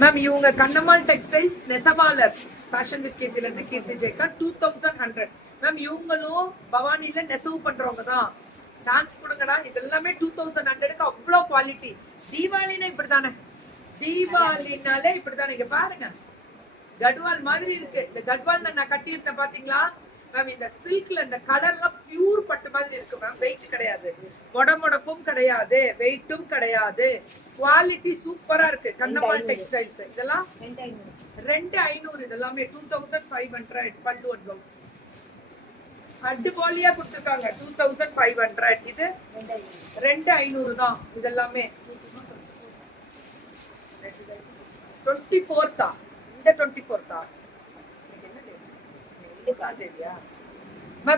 Ma'am இவங்க Kannammal textiles நெசவாளர் fashion with கீர்த்தில இருந்து கீர்த்தி ஜெயக்கா 2100. மேம் இவங்களும் பவானில நெசவு பண்றவங்க தான். சான்ஸ் கொடுங்கடா. இது எல்லாமே 2100க்கு அவ்வளோ குவாலிட்டி. தீபாவளினா இப்படிதானே, தீபாவளினாலே இப்படிதானே. இங்க பாருங்க, கட்வால் மாதிரி இருக்கு. இந்த கட்வால் நான் கட்டியிருந்தேன் பாத்தீங்களா மேம். இந்த சில்க்ல இந்த கலர்லாம் பியூர் பட்டு மாதிரி இருக்கு மேம். வெயிட் கிடையாது, முடமுடப்பும் கிடையாது, வெயிட்டும் கிடையாது. குவாலிட்டி சூப்பரா இருக்கு. கண்ணம்மாள் டெக்ஸ்டைல்ஸ் இதெல்லாம் 2500. இதெல்லாமே 2500 பட்டு ஒன் ப்ளவுஸ் அடிபொலியா கொடுத்துருக்காங்க. 2500. இது 2500 தான். இதெல்லாமே 24 தான். இந்த 24 தான்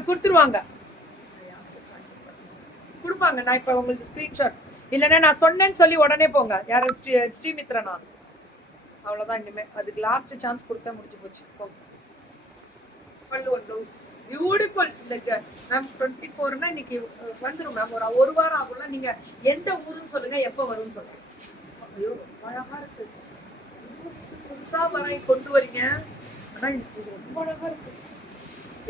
கொடுத்துருவாங்க, கொடுப்பாங்க. நான் இப்ப உங்களுக்கு ஸ்கிரீன்ஷாட் இல்லைன்னா நான் சொன்னேன்னு சொல்லி உடனே போங்க. யாரும் ஸ்ரீமித்ரனா அவ்வளவுதான். இனிமே அதுக்கு லாஸ்ட் சான்ஸ் கொடுத்தா முடிஞ்சு போச்சு. பியூட்டிஃபுல். இந்த மேம் 24னா இன்னைக்கு வந்துடும் மேம். ஒரு வாரம் ஆகும்ல. நீங்க எந்த ஊருன்னு சொல்லுங்க, எப்போ வரும்னு சொல்லுங்க. ஐயோ அழகா இருக்கு. புதுசா வரை கொண்டு வரீங்க. ஆனா இது ரொம்ப அழகா இருக்கு.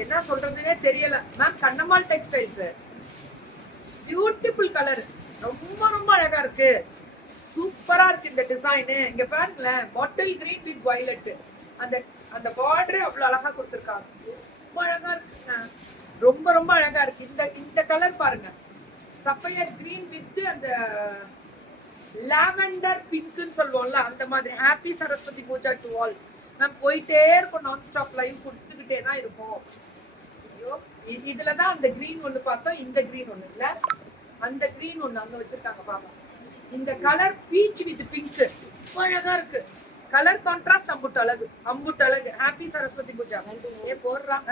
என்ன சொல்றதுன்னே தெரியல ma'am. Kannammal textiles beautiful colour, ரொம்ப ரொம்ப அழகா இருக்கு. சூப்பரா இருக்கு இந்த டிசைன். இங்க பாருங்களேன், பாட்டில் கிரீன் வித் வயலட். அந்த அந்த பார்டர் அவ்வளவு அழகா கொடுத்துருக்காங்க. ரொம்ப அழகா இருக்கு, ரொம்ப ரொம்ப அழகா இருக்கு. இந்த இந்த கலர் பாருங்க, சஃபயர் கிரீன் வித் அந்த லாவெண்டர் பிங்க்னு சொல்லுவோம்ல, அந்த மாதிரி. Happy Saraswati Puja to all ma'am. போயிட்டே இருக்கும், நான் ஸ்டாப் லைவ் கொடுத்துக்கிட்டே தான் இருக்கும். ஐயோ இதுலதான் அந்த கிரீன் ஒண்ணு பார்த்தோம். இந்த கிரீன் ஒண்ணு இல்ல, அந்த கிரீன் ஒண்ணு அங்க வச்சிருக்காங்க பாப்பா. இந்த கலர் பீச் வித் பிங்க் அழகா இருக்கு. கலர் கான்ட்ராஸ்ட் அம்புட்டு அழகு, அம்புட்டு அழகு. ஹாப்பி சரஸ்வதி பூஜா. போடுறாங்க.